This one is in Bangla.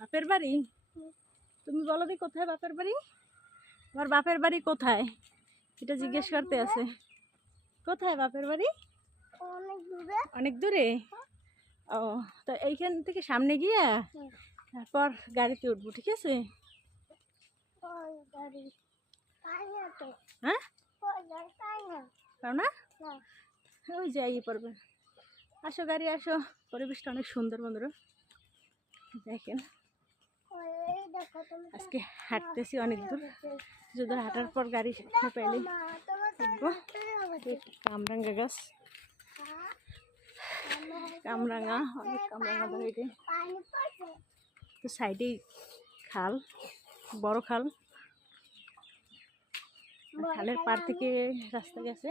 বাপের বাড়ি? তুমি বলো দি কোথায় বাপের বাড়ি? আমার বাপের বাড়ি কোথায় এটা জিজ্ঞেস করতে আছে। কোথায় বাপের বাড়ি? অনেক দূরে। ও, তো এইখান থেকে সামনে গিয়া তারপর গাড়িতে উঠবো, ঠিক আছে? হ্যাঁ, পাও না? ওই যাই পড়বে। আসো গাড়ি আসো, পরিবেশটা অনেক সুন্দর বন্ধুরা। দেখেন আজকে হাঁটতেছি অনেক দূর, যদি হাঁটার পর গাড়ি পেলে উঠবো। কামরাঙ্গা গাছ, কামরাঙ্গা, অনেক কামরাঙ্গা বাড়িতে। তো সাইডেই খাল, বড় খাল, খালের পার থেকে রাস্তা গেছে।